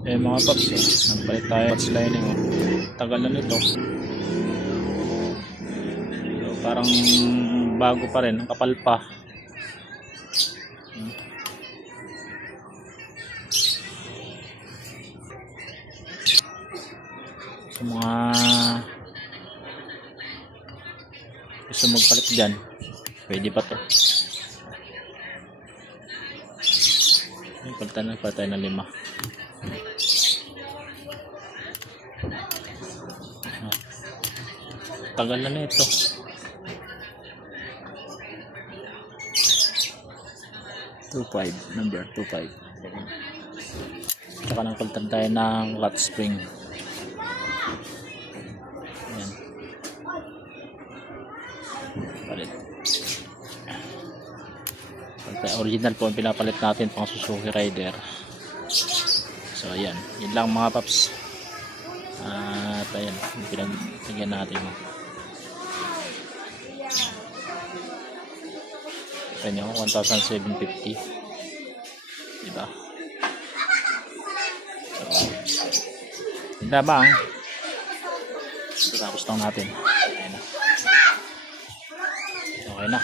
Eh mga paps, nagpalit tayo patch lining. Tagal na nito. So, parang bago pa rin, ang kapal pa. So mga gusto magpalit dyan, pwede pa to. Palitan tayo ng 5. Tagal na ito. Number 25. Tsaka nang palitan tayo ng lat spring. Ayan. Palit. Original po ang pinapalit natin pang Suzuki Rider. So ayan, yun lang mga paps. At ayan, pinagtagyan natin. Kanya 1,750, diba? So yun lamang. Tapos lang natin. Ayan na. Okay na.